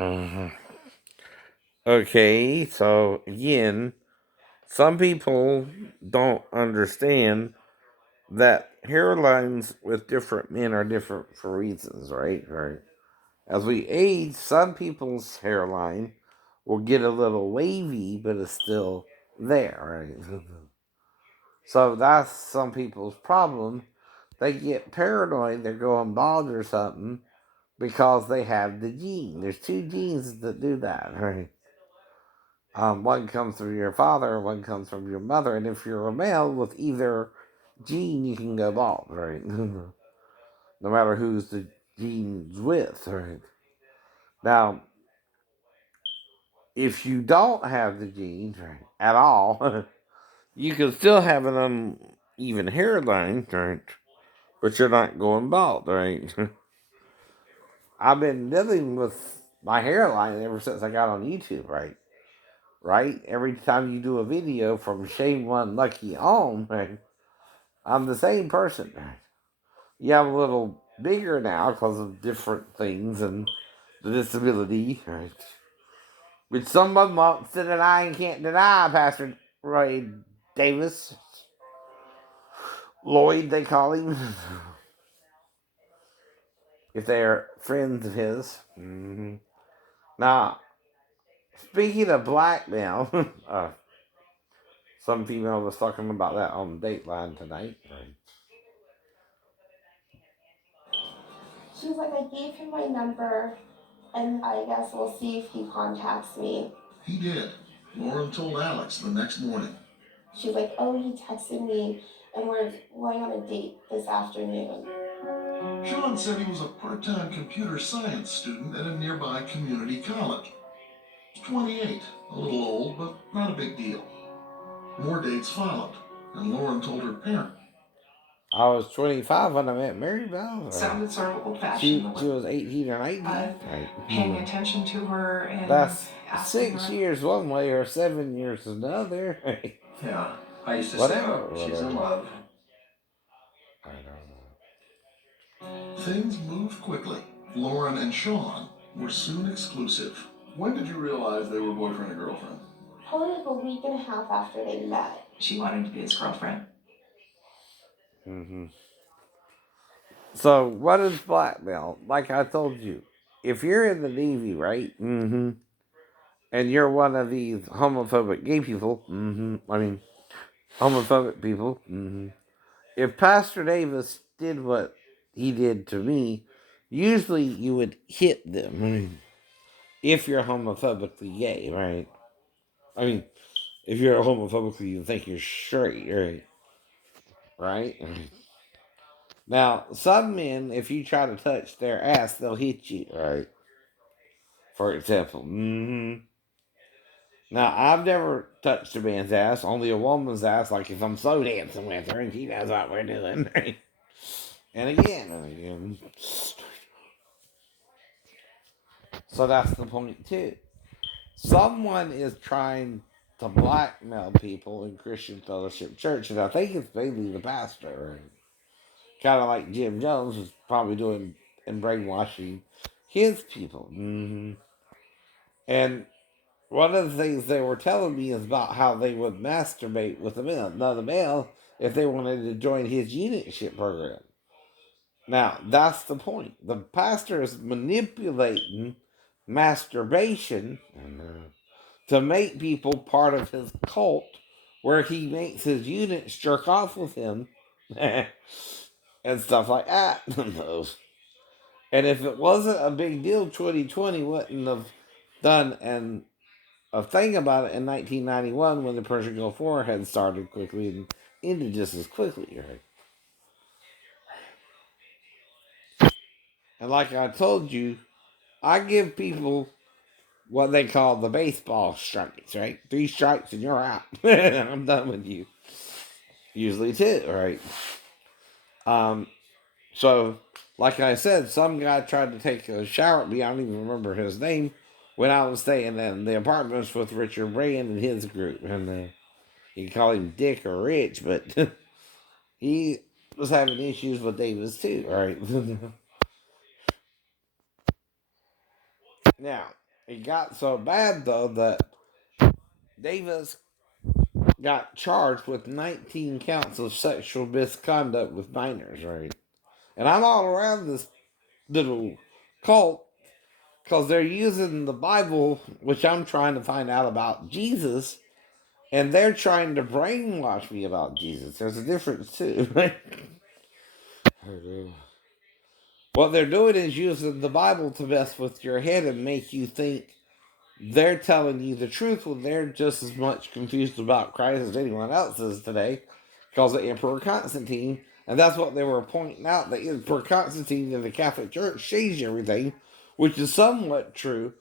Mhm. Okay, so again, some people don't understand that hairlines with different men are different for reasons, right? Right. As we age, some people's hairline will get a little wavy, but it's still there, right? So that's some people's problem. They get paranoid they're going bald or something because they have the gene. There's two genes that do that, right? One comes from your father, one comes from your mother, and if you're a male with either gene, you can go bald, right? No matter who's the gene's with, right? Now, if you don't have the genes right, at all, you can still have an uneven hairline, right? But you're not going bald, right? I've been dealing with my hairline ever since I got on YouTube, right? Right? Every time you do a video from Shame One Lucky on, right? I'm the same person. Yeah, I'm a little bigger now because of different things and the disability, right? Which some of them won't deny and can't deny, Pastor Roy Davis. Lloyd, they call him. If they're friends of his. Mm-hmm. Now, speaking of blackmail, some female was talking about that on Dateline tonight. Right? She's like, I gave him my number, and I guess we'll see if he contacts me. He did. Lauren told Alex the next morning. She's like, oh, he texted me, and we're going on a date this afternoon. Sean said he was a part-time computer science student at a nearby community college. He's 28, a little old, but not a big deal. More dates followed, and Lauren told her parents. I was 25 when I met Mary Bell. Right? Sounded sort of old-fashioned. She was 18 or 19. Right? Paying attention to her and that's asking 6 her. years one way or 7 years another. Right? Yeah, I used to Whatever, say, she's in love. I don't know. Things moved quickly. Lauren and Sean were soon exclusive. When did you realize they were boyfriend and girlfriend? Probably like a week and a half after they met. She wanted to be his girlfriend. Mm-hmm. So, what is blackmail? Like I told you, if you're in the Navy, right? Mm-hmm. And you're one of these homophobic gay people, mm-hmm. I mean, homophobic people, mm-hmm. If Pastor Davis did what he did to me, usually you would hit them. I mean, if you're homophobically gay, right? I mean, if you're homophobically, you think you're straight, right? Right? Now, some men, if you try to touch their ass, they'll hit you, right? For example. Mm-hmm. Now, I've never touched a man's ass, only a woman's ass, like if I'm so dancing with her and she knows what we're doing, right? And again. So that's the point, too. Someone is trying to blackmail people in Christian Fellowship Church, and I think it's mainly the pastor, right? Kind of like Jim Jones was probably doing and brainwashing his people. Mm-hmm. And one of the things they were telling me is about how they would masturbate with another male if they wanted to join his unitship program. Now, that's the point. The pastor is manipulating masturbation to make people part of his cult where he makes his units jerk off with him and stuff like that. And if it wasn't a big deal, 2020 wouldn't have done a thing about it in 1991 when the Persian Gulf War had started quickly and ended just as quickly, right? And like I told you, I give people what they call the baseball strikes, right? 3 strikes and you're out. I'm done with you. Usually 2, right? So, like I said, some guy tried to take a shower at me. I don't even remember his name. When I was staying in the apartments with Richard Brand and his group. And you can call him Dick or Rich, but he was having issues with Davis too, right? Now, it got so bad, though, that Davis got charged with 19 counts of sexual misconduct with minors, right? And I'm all around this little cult because they're using the Bible, which I'm trying to find out about Jesus, and they're trying to brainwash me about Jesus. There's a difference, too, right? What they're doing is using the Bible to mess with your head and make you think they're telling you the truth when they're just as much confused about Christ as anyone else is today because of Emperor Constantine. And that's what they were pointing out. The Emperor Constantine in the Catholic Church changed everything, which is somewhat true.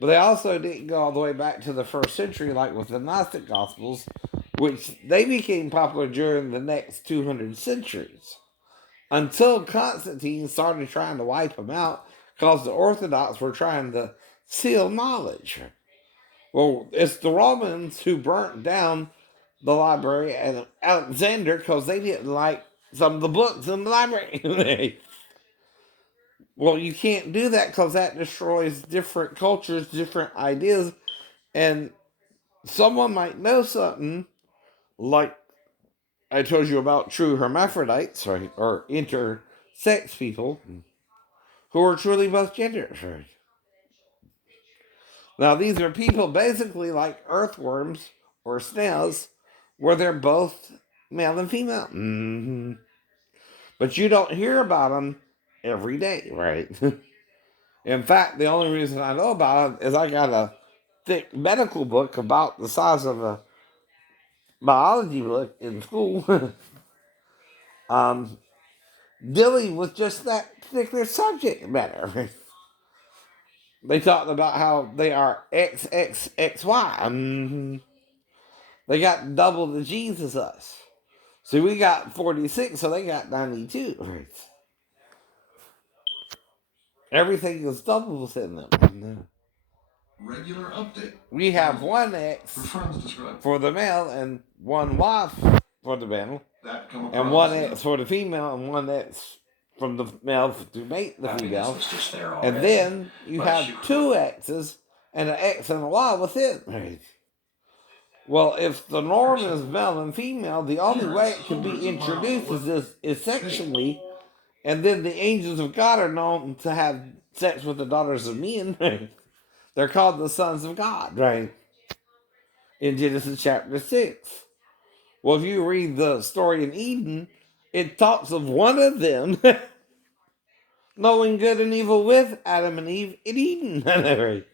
But they also didn't go all the way back to the first century like with the Gnostic Gospels, which they became popular during the next 200 centuries. Until Constantine started trying to wipe them out because the Orthodox were trying to seal knowledge. Well, it's the Romans who burnt down the library at Alexander because they didn't like some of the books in the library. Well, you can't do that because that destroys different cultures, different ideas, and someone might know something like I told you about true hermaphrodites, right, or intersex people who are truly both genders, right. Now, these are people basically like earthworms or snails, where they're both male and female. Mm-hmm. But you don't hear about them every day, right? In fact, the only reason I know about it is I got a thick medical book about the size of a biology book in school, um, dealing with just that particular subject matter. They talked about how they are XXXY. Mm-hmm. They got double the genes as us. See, we got 46, so they got 92. Right? Everything is double within them. Regular update. We have one X for the male and one Y for the male, and one X for the female and one X from the male to mate the female. And then you have two X's and an X and a Y within. Right? Well, if the norm is male and female, the only way it can be introduced is sexually, and then the angels of God are known to have sex with the daughters of men. Right? They're called the sons of God, right? In Genesis chapter 6. Well, if you read the story in Eden, it talks of one of them knowing good and evil with Adam and Eve in Eden. Right?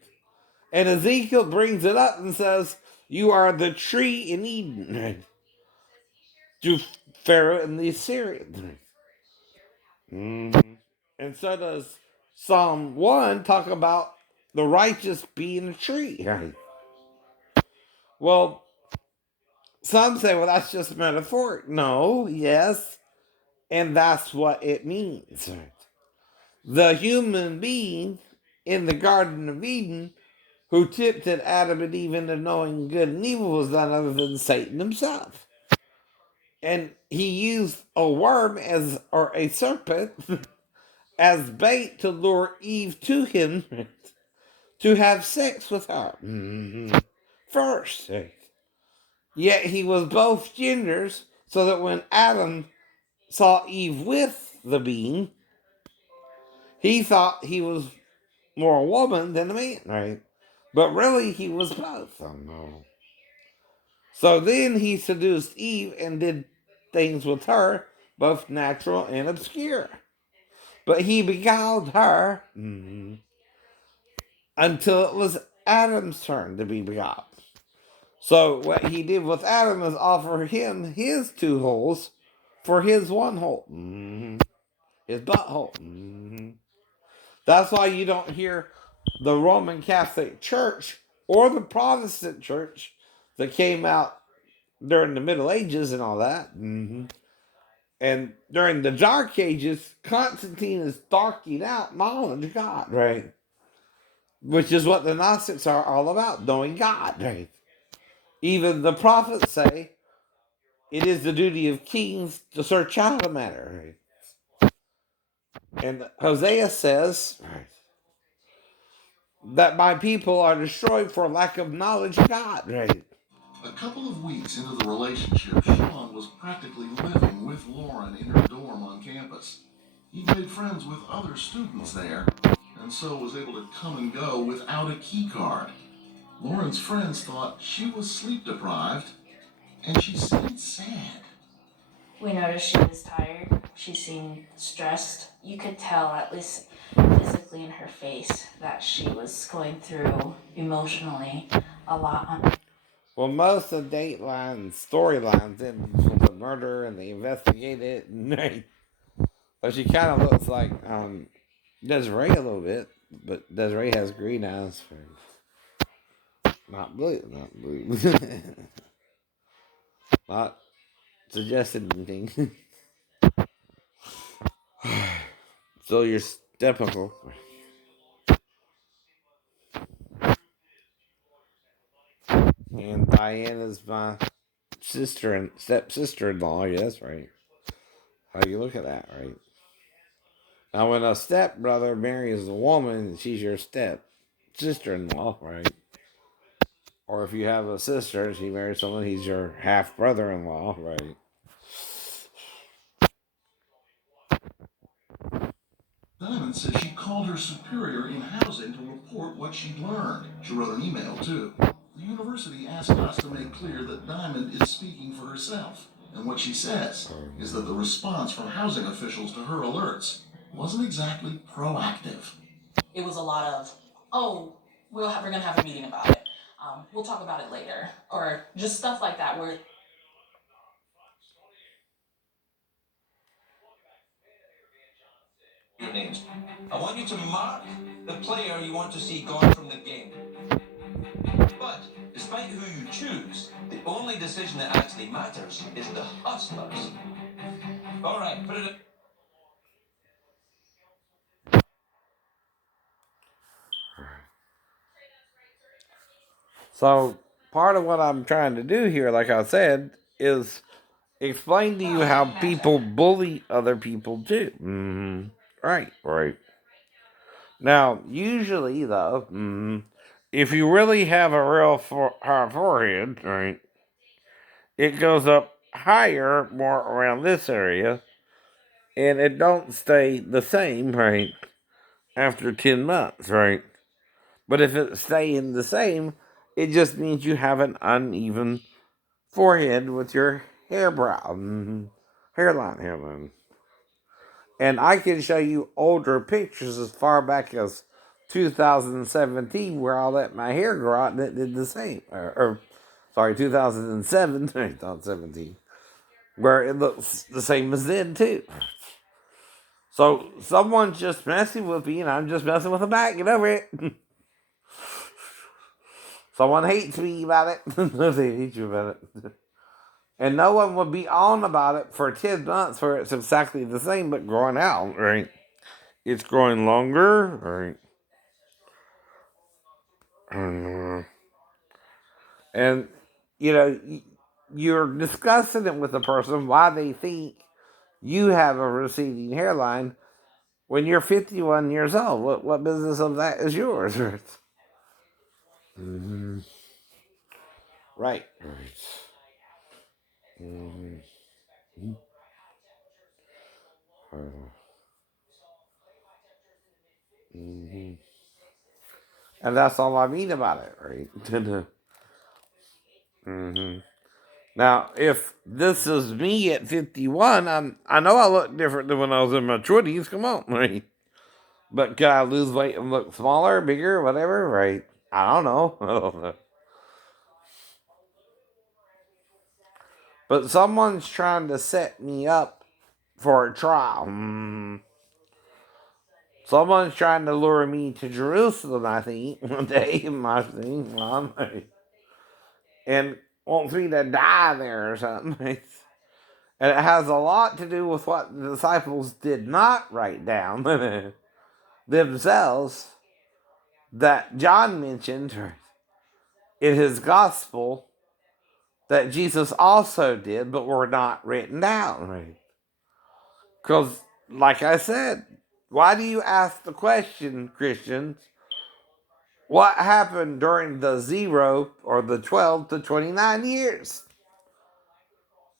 And Ezekiel brings it up and says, "You are the tree in Eden." Right? To Pharaoh and the Assyrians. Mm-hmm. And so does Psalm 1 talk about the righteous being a tree. Right? Well, some say, well, that's just metaphoric. No, yes, and that's what it means. Right? The human being in the Garden of Eden who tempted Adam and Eve into knowing good and evil was none other than Satan himself. And he used a worm or a serpent as bait to lure Eve to him to have sex with her. Mm-hmm. First. Yet he was both genders, so that when Adam saw Eve with the being, he thought he was more a woman than a man, right? But really, he was both. Oh, no. So then he seduced Eve and did things with her, both natural and obscure. But he beguiled her until it was Adam's turn to be beguiled. So what he did with Adam is offer him his two holes for his one hole. His butthole. That's why you don't hear the Roman Catholic Church or the Protestant Church that came out during the Middle Ages and all that. And during the Dark Ages, Constantine is darking out knowledge of God, right? Which is what the Gnostics are all about, knowing God, right? Even the prophets say it is the duty of kings to search out a matter, right? And Hosea says, right, that my people are destroyed for lack of knowledge of God, right? A couple of weeks into the relationship, Sean was practically living with Lauren in her dorm on campus. He made friends with other students there, and so was able to come and go without a key card. Lauren's friends thought she was sleep deprived, and she seemed sad. We noticed she was tired. She seemed stressed. You could tell, at least physically in her face, that she was going through emotionally a lot. Well, most of Dateline's storylines end with a murder and they investigate it. And but she kind of looks like Desiree a little bit, but Desiree has green eyes. Not blue, not blue. Not suggesting anything. So you're typical. And Diana's my sister and stepsister-in-law. Yes, right. How do you look at that, right? Now, when a stepbrother marries a woman, she's your step sister-in-law, right? Or if you have a sister and she marries someone, he's your half brother-in-law, right? Diamond says she called her superior in housing to report what she'd learned. She wrote an email, too. The university asked us to make clear that Diamond is speaking for herself. And what she says is that the response from housing officials to her alerts wasn't exactly proactive. It was a lot of, oh, we're gonna have a meeting about it. We'll talk about it later, or just stuff like that. Where your names. I want you to mark the player you want to see gone from the game. But despite who you choose, the only decision that actually matters is the hustlers. All right, put it in. So part of what I'm trying to do here, like I said, is explain to you how people bully other people too. Mm-hmm. Right, right. Now, usually though, if you really have a real high forehead, right, it goes up higher, more around this area, and it don't stay the same, right, after 10 months, right? But if it's staying the same, it just means you have an uneven forehead with your hairline. And I can show you older pictures as far back as 2017 where I let my hair grow out and it did the same. Or sorry, 2007, not 17, where it looks the same as then too. So someone's just messing with me and I'm just messing with them back. Get over it. Someone hates me about it. They hate you about it. And no one would be on about it for 10 months where it's exactly the same but growing out, right? It's growing longer, right? And, you know, you're discussing it with a person why they think you have a receding hairline when you're 51 years old. What business of that is yours? Mm-hmm. Right. Mm-hmm. Mm-hmm. And that's all I mean about it, right? Mm-hmm. Now, if this is me at 51, I know I look different than when I was in my 20s. Come on, right? But can I lose weight and look smaller, bigger, whatever? Right? I don't know. I don't know. But someone's trying to set me up for a trial. Someone's trying to lure me to Jerusalem, I think, one day, my thing, and wants me to die there or something. And it has a lot to do with what the disciples did not write down themselves that John mentioned in his gospel that Jesus also did, but were not written down. Right? Because, like I said, why do you ask the question, Christians, what happened during the 0 or the 12 to 29 years?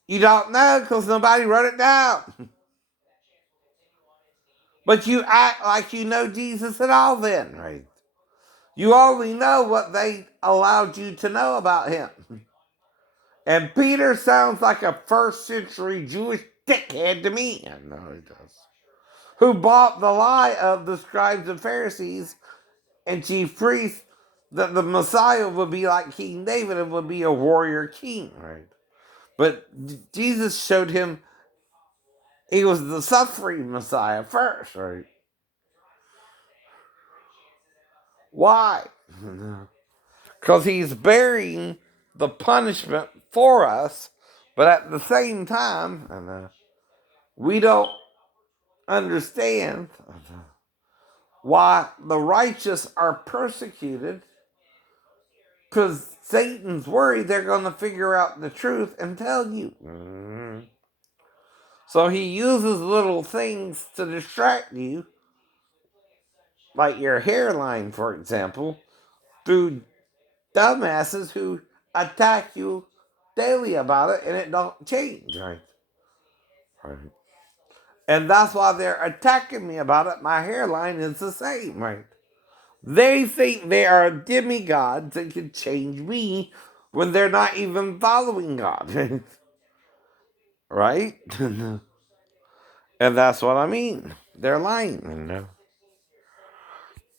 You don't know because nobody wrote it down. But you act like you know Jesus at all then, right? You only know what they allowed you to know about him. And Peter sounds like a first century Jewish dickhead to me. I know he does. Who bought the lie of the scribes and Pharisees and chief priests that the Messiah would be like King David and would be a warrior king, right? But Jesus showed him he was the suffering Messiah first, right? Why? Because he's bearing the punishment for us, but at the same time, we don't understand why the righteous are persecuted, because Satan's worried they're going to figure out the truth and tell you. So he uses little things to distract you, like your hairline, for example, through dumbasses who attack you daily about it and it don't change, right? And that's why they're attacking me about it. My hairline is the same, right? They think they are demigods that can change me when they're not even following God. Right? And that's what I mean. They're lying.